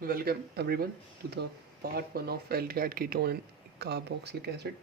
Welcome everyone to the part 1 of aldehyde ketone and carboxylic acid.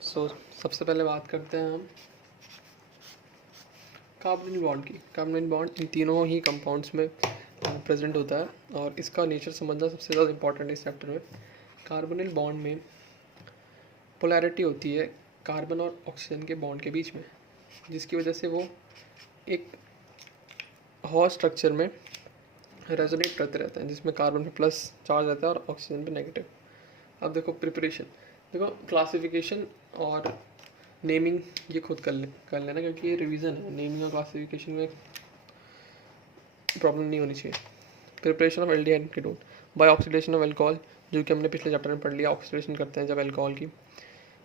सबसे पहले बात करते हैं हम कार्बोनिल बॉन्ड की। कार्बोनिल बॉन्ड इन तीनों ही कंपाउंड्स में प्रेजेंट होता है और इसका नेचर समझना सबसे ज़्यादा इंपॉर्टेंट है इस चैप्टर में। कार्बोनिल बॉन्ड में पोलैरिटी होती है कार्बन और ऑक्सीजन के बॉन्ड के बीच में, जिसकी वजह से वो एक हॉट स्ट्रक्चर में रेजोनेट करते रहते हैं, जिसमें कार्बन पे प्लस चार्ज रहता है और ऑक्सीजन पे नेगेटिव। अब देखो प्रिपरेशन, देखो क्लासिफिकेशन और नेमिंग ये खुद कर लेना, क्योंकि ये रिवीजन है। नेमिंग और क्लासिफिकेशन में प्रॉब्लम नहीं होनी चाहिए। Preparation of aldehyde ketone by oxidation of alcohol, जो कि हमने पिछले चैप्टर में पढ़ लिया। ऑक्सीडेशन करते हैं जब अल्कोहल की।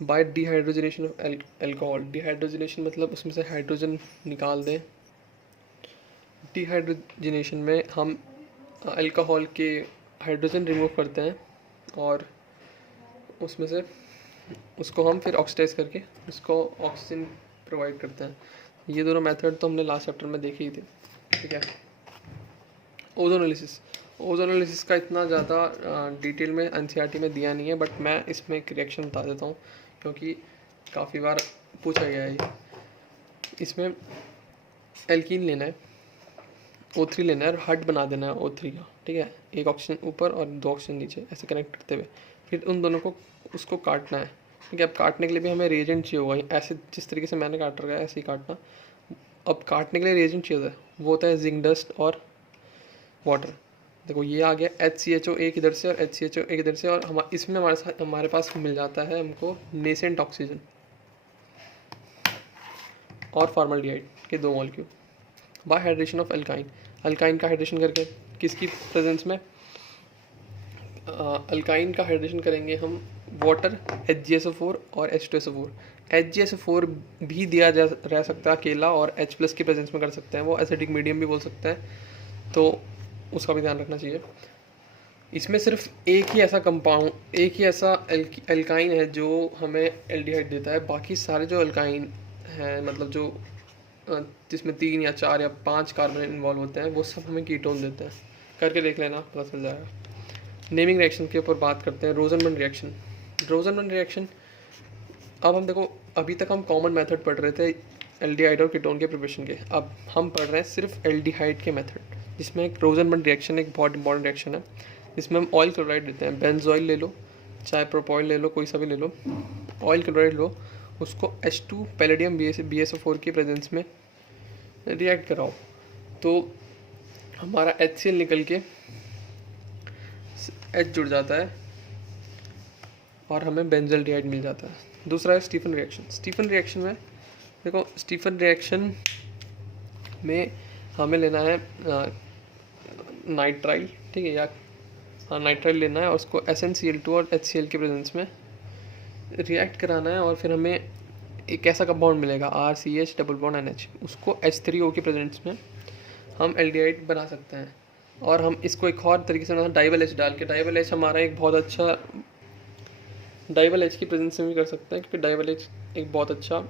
By dehydrogenation of alcohol, dehydrogenation मतलब उसमें से हाइड्रोजन निकाल दें। डिहाइड्रोजनेशन में हम अल्कोहल के हाइड्रोजन रिमूव करते हैं और उसमें से उसको हम फिर ऑक्सीडाइज करके उसको ऑक्सीजन प्रोवाइड करते हैं। ये दोनों मेथड तो हमने लास्ट चैप्टर में देखे ही थे, ठीक है। ओजोनोलिसिस का इतना ज़्यादा डिटेल में एनसीईआरटी में दिया नहीं है, बट मैं इसमें एक रिएक्शन बता देता हूँ क्योंकि काफ़ी बार पूछा गया है। इसमें एल्कीन लेना है, O3 लेना है और हट बना देना है O3 का, ठीक है। एक ऑक्सीजन ऊपर और 2 ऑक्सीजन नीचे ऐसे कनेक्ट करते हुए फिर उन दोनों को उसको काटना है, ठीक है। अब काटने के लिए भी हमें रिएजेंट चाहिए होगा, ऐसे जिस तरीके से मैंने काट रखा है ऐसे ही काटना। अब काटने के लिए रिएजेंट चाहिए होता है, वो होता है जिंक डस्ट और वाटर। देखो ये आ गया HCHO एक इधर से और HCHO एक इधर से, और इसमें हमारे पास मिल जाता है हमको नेसेंट ऑक्सीजन और फॉर्मल्डिहाइड के 2 molecule. Bye hydration of alkyne, alkyne का हाइड्रेशन करके किसकी प्रेजेंस में, अल्काइन का हाइड्रेशन करेंगे हम वाटर HgSO4 और H2SO4। HgSO4 भी दिया रह सकता है अकेला और H+ की प्रेजेंस में कर सकते हैं, वो एसिडिक मीडियम भी बोल सकते हैं, तो उसका भी ध्यान रखना चाहिए। इसमें सिर्फ एक ही ऐसा कंपाउंड, एक ही ऐसा अल्काइन है जो हमें एल्डिहाइड देता है। बाकी सारे जो अल्काइन हैं, मतलब जो जिसमें 3 या 4 या 5 कार्बन इन्वॉल्व होते हैं, वो सब हमें कीटोन देते हैं। करके देख लेना, पता चल जाएगा। नेमिंग रिएक्शन के ऊपर बात करते हैं। रोजनमैन रिएक्शन, रोजनमैन रिएक्शन। अब हम देखो, अभी तक हम कॉमन मेथड पढ़ रहे थे एल्डिहाइड और कीटोन के प्रिपरेशन के। अब हम पढ़ रहे हैं सिर्फ एल्डिहाइड के मेथड, जिसमें एक रोजनमैन रिएक्शन एक बहुत इंपॉर्टेंट रिएक्शन है, जिसमें हम ऑयल क्लोराइड लेते हैं। बेंजोइल ले लो, चाहे प्रोपॉइल ले लो, कोई सा भी ले लो। ऑयल क्लोराइड लो, उसको H2 पैलेडियम BSO4 की प्रेजेंस में रिएक्ट कराओ, तो हमारा HCl निकल के H जुड़ जाता है और हमें बेंजल्डिहाइड मिल जाता है। दूसरा है स्टीफन रिएक्शन। स्टीफन रिएक्शन में देखो, स्टीफन रिएक्शन में हमें लेना है नाइट्राइल, ठीक है, या नाइट्राइल लेना है और उसको SnCl2 और HCl के प्रेजेंस में रिएक्ट कराना है, और फिर हमें एक ऐसा कंपाउंड मिलेगा RCH डबल बॉन्ड NH, उसको H3O के प्रेजेंस में हम एल्डिहाइड बना सकते हैं। और हम इसको एक और तरीके से डाइबल H डाल के, डाइबल H हमारा एक बहुत अच्छा, डाइबल H की प्रेजेंस में भी कर सकते हैं, क्योंकि डाइबल H एक बहुत अच्छा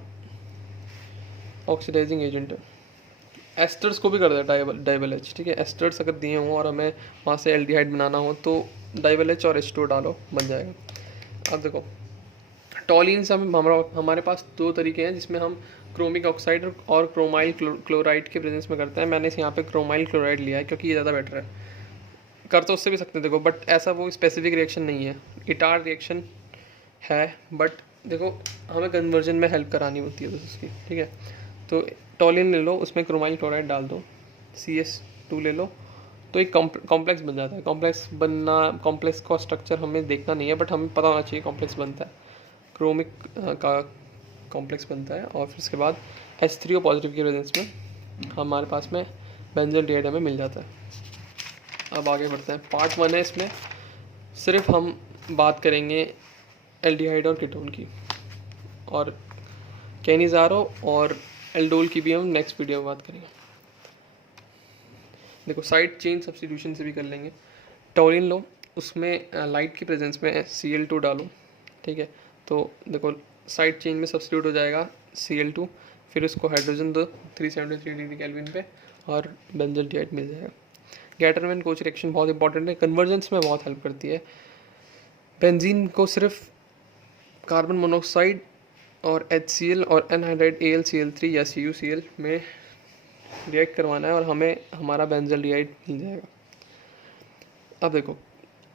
ऑक्सीडाइजिंग एजेंट है। एस्टर्स को भी कर दे डाइबल H, ठीक है। एस्टर्स अगर दिए हों और हमें वहाँ से एल्डिहाइड बनाना हो तो डाइबल H और H2O डालो, बन जाएगा। अब देखो टॉलिन से हमारे पास 2 तरीके हैं जिसमें हम क्रोमिक ऑक्साइड और क्रोमाइल क्लोराइड के प्रेजेंस में करते हैं। मैंने यहाँ पे क्रोमाइल क्लोराइड लिया है क्योंकि ये ज़्यादा बेटर है। कर तो उससे भी सकते हैं देखो, बट ऐसा वो स्पेसिफिक रिएक्शन नहीं है, इटार रिएक्शन है, बट देखो हमें कन्वर्जन में हेल्प करानी होती है उसकी, ठीक है। तो टॉलिन ले लो, उसमें क्रोमाइल क्लोराइड डाल दो, CS2 ले लो, तो एक कॉम्प्लेक्स बन जाता है। कॉम्प्लेक्स का स्ट्रक्चर हमें देखना नहीं है, बट हमें पता होना चाहिए कॉम्प्लेक्स बनता है, क्रोमिक का कॉम्प्लेक्स बनता है। और फिर उसके बाद H3O पॉजिटिव की प्रेजेंस में हमारे पास में बेंजल्डिहाइड हमें मिल जाता है। अब आगे बढ़ते हैं, पार्ट 1 है, इसमें सिर्फ हम बात करेंगे एल्डिहाइड और कीटोन की, और कैनिज़ारो और एल्डोल की भी हम नेक्स्ट वीडियो में बात करेंगे। देखो साइड चेन सब्स्टिट्यूशन से भी कर लेंगे। टॉलिन लो, उसमें लाइट की प्रेजेंस में Cl2 डालो, ठीक है। तो देखो साइड चेन में सब्स्टिट्यूट हो जाएगा Cl2, फिर उसको हाइड्रोजन दो 373 डिग्री केल्विन पे और बेंजल्डिहाइड मिल जाएगा। गैटरमैन कोच रिएक्शन बहुत इंपॉर्टेंट है, कन्वर्जेंस में बहुत हेल्प करती है। बेंजीन को सिर्फ कार्बन मोनोऑक्साइड और HCl और एनहाइड्राइड AlCl3 या CuCl में रिएक्ट करवाना है और हमें हमारा बेंजल्डिहाइड मिल जाएगा। अब देखो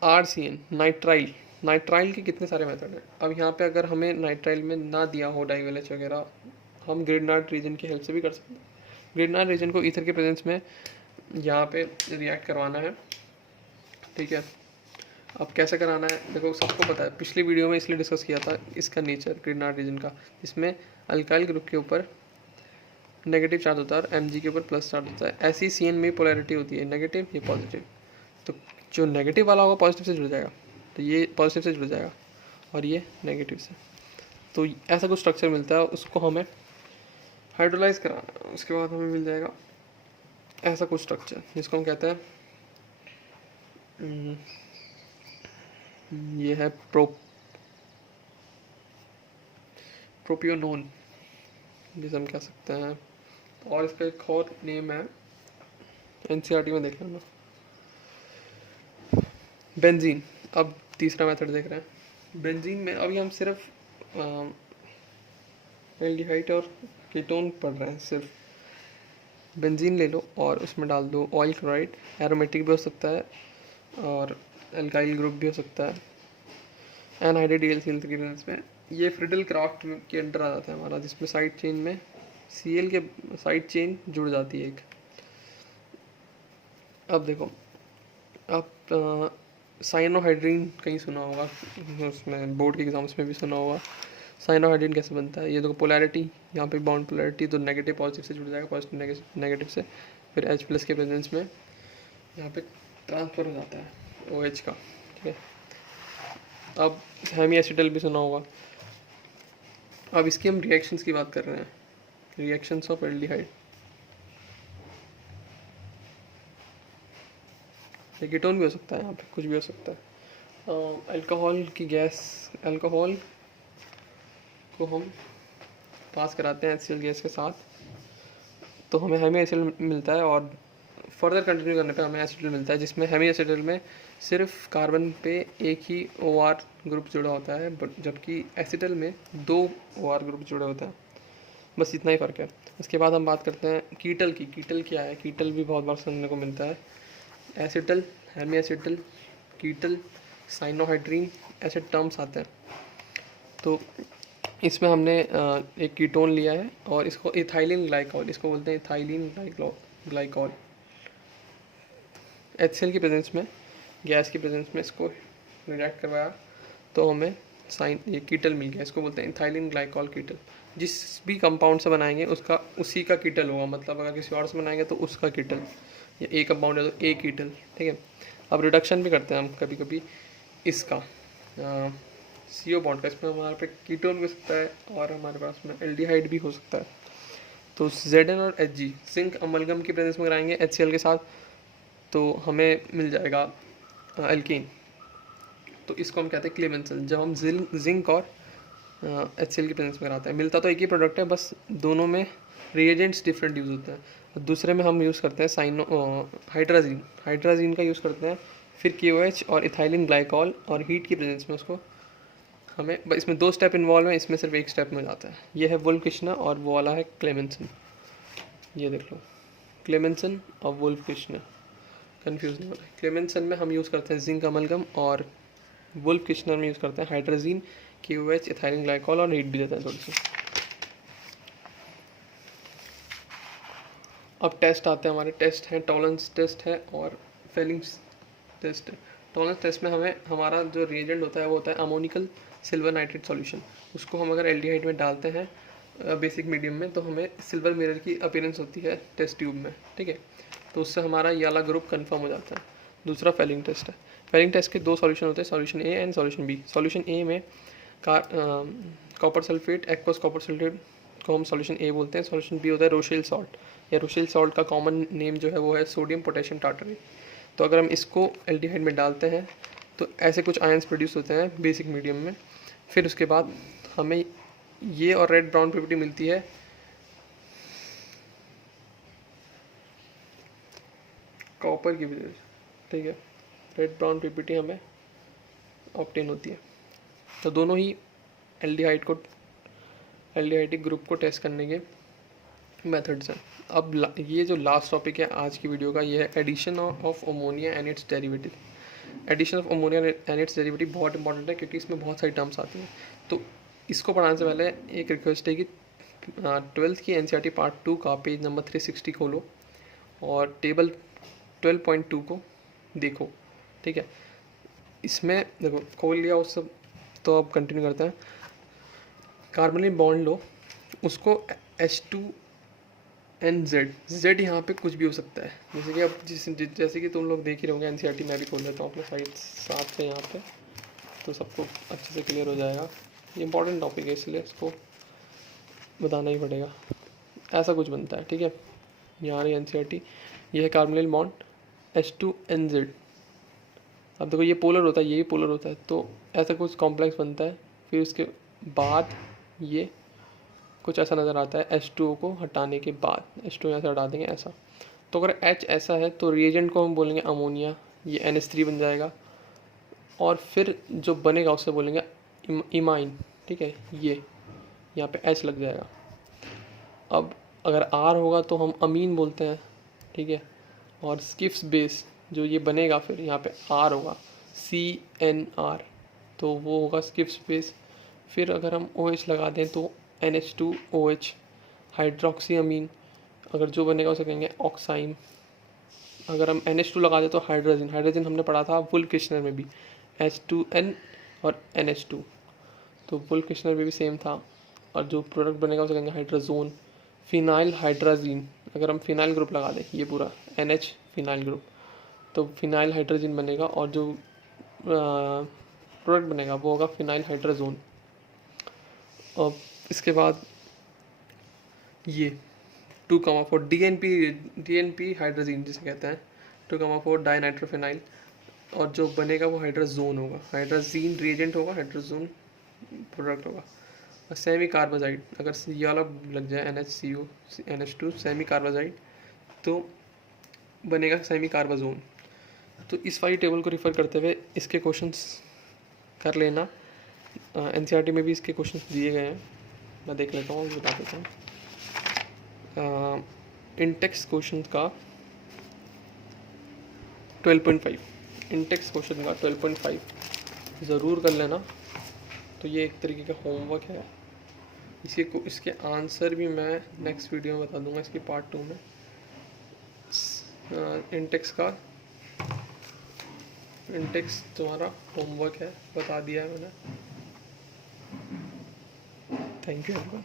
RCN नाइट्राइल, नाइट्राइल के कितने सारे मेथड हैं। अब यहाँ पे अगर हमें नाइट्राइल में ना दिया हो डाइवेलेच वगैरह, हम ग्रिग्नार्ड रीजन की हेल्प से भी कर सकते हैं। ग्रिग्नार्ड रीजन को ईथर के प्रेजेंस में यहाँ पे रिएक्ट करवाना है, ठीक है। अब कैसे कराना है देखो, सबको पता है, पिछली वीडियो में इसलिए डिस्कस किया था इसका नेचर ग्रिग्नार्ड रीजन का, जिसमें अल्काइल ग्रुप के ऊपर नेगेटिव चार्ज होता है और Mg के ऊपर प्लस चार्ज होता है। ऐसी CN में पोलैरिटी होती है, नेगेटिव ये पॉजिटिव, तो जो नेगेटिव वाला होगा पॉजिटिव से जुड़ जाएगा, तो ये पॉजिटिव से जुड़ जाएगा और ये नेगेटिव से, तो ऐसा कुछ स्ट्रक्चर मिलता है, उसको हमें हाइड्रोलाइज कराना है। उसके बाद हमें मिल जाएगा ऐसा कुछ स्ट्रक्चर जिसको हम कहते हैं ये है प्रोपियोनोन, जिसे हम कह सकते हैं, और इसका एक और नेम है, NCERT में देख लेना, बेंजीन। अब तीसरा मेथड देख रहे हैं बेंजीन में। अभी हम सिर्फ एल्डिहाइड और कीटोन पढ़ रहे हैं, सिर्फ बेंजीन ले लो और उसमें डाल दो ऑयल क्लोराइड, एरोमेटिक भी हो सकता है और अल्काइल ग्रुप भी हो सकता है, एनहाइड्राइड AlCl3 के प्रेजेंस में। ये फ्रिडल क्राफ्ट के अंडर आ जाता है हमारा, जिसमें साइड चेन में Cl के साइड चेन जुड़ जाती है एक। अब देखो, अब साइनोहाइड्रीन कहीं सुना होगा, उसमें बोर्ड के एग्जाम्स में भी सुना होगा। साइनोहाइड्रीन कैसे बनता है, ये देखो पोलैरिटी, यहाँ पे बाउंड पोलैरिटी, तो नेगेटिव पॉजिटिव से जुड़ जाएगा, पॉजिटिव नेगेटिव से, फिर H+ के प्रेजेंस में यहाँ पे ट्रांसफर हो जाता है OH का, ठीक है। अब हेमी एसिटल भी सुना होगा। अब इसकी हम रिएक्शंस की बात कर रहे हैं, रिएक्शंस ऑफ एल्डिहाइड। ये कीटोन भी हो सकता है, यहाँ पे कुछ भी हो सकता है। अल्कोहल की गैस, अल्कोहल को हम पास कराते हैं HCl गैस के साथ, तो हमें हेमी एसिटल मिलता है, और फर्दर कंटिन्यू करने पे हमें एसिटल मिलता है, जिसमें हेमी एसिटल में सिर्फ कार्बन पे एक ही OR ग्रुप जुड़ा होता है, जबकि एसिटल में 2 OR ग्रुप जुड़े होते हैं, बस इतना ही फ़र्क है। इसके बाद हम बात करते हैं कीटल की। कीटल क्या है, कीटल भी बहुत बार सुनने को मिलता है। एसिटल, हेमी एसिटल, कीटल, साइनोहाइड्रीन, ऐसे टर्म्स आते हैं। तो इसमें हमने एक कीटोन लिया है और इसको इथाइलिन ग्लाइकॉल, इसको बोलते हैं इथाइलिन ग्लाइकॉल। HCl की प्रेजेंस में, गैस की प्रेजेंस में इसको रिएक्ट करवाया तो हमें ये कीटल मिल गया, इसको बोलते हैं इथाइलिन ग्लाइकॉल कीटल। जिस भी कंपाउंड से बनाएंगे उसका उसी का कीटल होगा, मतलब अगर किसी और से बनाएंगे तो उसका कीटल, या ए कंपाउंड है तो ए कीटल, ठीक है। अब रिडक्शन भी करते हैं हम कभी कभी इसका CO बॉन्ड का, इसमें हमारे पे कीटोन भी हो सकता है और हमारे पास में एल्डिहाइड भी हो सकता है। तो Zn और Hg जिंक अमलगम की प्रेजेंस में कराएंगे HCl के साथ, तो हमें मिल जाएगा एल्कीन, तो इसको हम कहते हैं क्लेमेंसन। जब हम जिंक और HCl की प्रेजेंस में कराते हैं, मिलता तो एक ही प्रोडक्ट है, बस दोनों में रिएजेंट्स डिफरेंट यूज़ होते हैं। दूसरे में हम यूज़ करते हैं हाइड्राजीन का यूज़ करते हैं, फिर KOH और इथाइलिन ग्लाइकॉल, और हीट की प्रेजेंस में उसको हमें, इसमें 2 स्टेप इन्वॉल्व है, इसमें सिर्फ 1 स्टेप में हो जाता है। ये है वुल्फ किश्नर और वो वाला है क्लेमेंसन। ये देख लो, क्लेमेंसन और वुल्फ किश्नर, कन्फ्यूज नहीं होता है। क्लेमेंसन में हम यूज़ करते हैं जिंक अमलगम, और वुल्फ किश्नर में यूज़ करते हैं हाइड्राजीन, KOH, इथाइलिन ग्लाइकॉल, और हीट भी देता है थोड़ी सी। अब टेस्ट आते हैं हमारे, टेस्ट हैं, टॉलरेंस टेस्ट है और फेलिंग्स टेस्ट है। टॉलरेंस टेस्ट में हमें हमारा जो रिएजेंट होता है वो होता है अमोनिकल सिल्वर नाइट्रेट सॉल्यूशन। उसको हम अगर एल्डिहाइड में डालते हैं बेसिक मीडियम में, तो हमें सिल्वर मिरर की अपीयरेंस होती है टेस्ट ट्यूब में, ठीक है। तो उससे हमारा ये वाला ग्रुप कन्फर्म हो जाता है। दूसरा फेलिंग टेस्ट है। फेलिंग टेस्ट के 2 सॉल्यूशन होते हैं, solution A and solution B. Solution A में copper sulphate, aqueous copper sulphate को हम सॉल्यूशन ए बोलते हैं। सॉल्यूशन बी होता है रोशेल सॉल्ट, या रोशेल सॉल्ट का कॉमन नेम जो है वो है सोडियम पोटेशियम टार्टरेट। तो अगर हम इसको एल्डिहाइड में डालते हैं तो ऐसे कुछ आयंस प्रोड्यूस होते हैं बेसिक मीडियम में। फिर उसके बाद हमें ये और रेड ब्राउन प्रॉपर्टी मिलती है कॉपर की वजह से, ठीक है, रेड ब्राउन पीपीटी हमें ऑब्टेन होती है। तो दोनों ही एल्डिहाइड ग्रुप को टेस्ट करने के मेथड्स हैं। अब ये जो लास्ट टॉपिक है आज की वीडियो का, ये है addition of ammonia and its derivative. Addition of ammonia and its derivative बहुत इंपॉर्टेंट है क्योंकि इसमें बहुत सारी टर्म्स आती हैं। तो इसको पढ़ाने से पहले एक रिक्वेस्ट है कि 12th की एनसीईआरटी पार्ट 2 का पेज नंबर 360 खोलो और टेबल 12.2 को देखो, ठीक है। इसमें देखो खोल लिया उस सब, तो अब कंटिन्यू करते हैं। कार्बोनिल बॉन्ड लो, उसको H2NZ यहाँ पे कुछ भी हो सकता है, जैसे कि अब जैसे कि तुम लोग देख ही रहोगे एनसीईआरटी, मैं भी खोल लेता हूँ अपने साइड साथ से यहाँ पे, तो सबको अच्छे से क्लियर हो जाएगा। ये इंपॉर्टेंट टॉपिक है इसलिए इसको बताना ही पड़ेगा। ऐसा कुछ बनता है, ठीक है। यहाँ रही एनसीईआरटी, ये है कार्बोनिल बॉन्ड H2NZ। अब देखो ये पोलर होता है, ये भी पोलर होता है, तो ऐसा कुछ कॉम्प्लेक्स बनता है। फिर उसके बाद ये कुछ ऐसा नज़र आता है H2O को हटाने के बाद, H2 यहाँ से हटा देंगे ऐसा। तो अगर H ऐसा है तो रिएजेंट को हम बोलेंगे अमोनिया, ये NH3 बन जाएगा। और फिर जो बनेगा उससे बोलेंगे इमाइन, ठीक है, ये यहाँ पे H लग जाएगा। अब अगर R होगा तो हम अमीन बोलते हैं, ठीक है। और स्किप्स बेस जो ये बनेगा फिर यहाँ पे R होगा, CNR, तो वो होगा स्किप्स बेस। फिर अगर हम OH लगा दें तो NH2OH, हाइड्रोक्सी अमीन, अगर जो बनेगा उसे कहेंगे ऑक्साइम। अगर हम NH2 लगा दें तो हाइड्रोजन, हाइड्रोजन हमने पढ़ा था वुल्केशनर में भी, H2N और NH2, तो वुल्केशनर में भी सेम था। और जो प्रोडक्ट बनेगा उसे कहेंगे हाइड्रोजोन। फिनाइल हाइड्राजीन, अगर हम फिनाइल ग्रुप लगा दें, ये पूरा NH फिनाइल ग्रुप, तो फिनाइल हाइड्रोजन बनेगा। और जो प्रोडक्ट बनेगा वो होगा फिनाइल हाइड्रोजोन। और इसके बाद ये 2,4 DNP हाइड्रोजीन जिसे कहते हैं, 2,4 डाइनाइट्रोफिनाइल। और जो बनेगा वो हाइड्रोजोन होगा, हाइड्रोजीन रिएजेंट होगा, हाइड्रोजोन प्रोडक्ट होगा। और सेमी कार्बाजाइड, अगर ये वाला लग जाए NHCO NH2 सेमी कार्बाजाइड, तो बनेगा सेमी कार्बाजोन। तो इस वाली टेबल को रिफ़र करते हुए इसके क्वेश्चंस कर लेना। एनसीईआरटी में भी इसके क्वेश्चंस दिए गए हैं, मैं देख लेता हूँ, बता देता हूँ। इंटेक्स क्वेश्चन का 12.5, इंटेक्स क्वेश्चन का 12.5 ज़रूर कर लेना। तो ये एक तरीके का होमवर्क है। इसके आंसर भी मैं नेक्स्ट वीडियो में बता दूंगा, इसकी पार्ट 2 में। इंटेक्स तुम्हारा होमवर्क है, बता दिया है मैंने। Thank you everyone.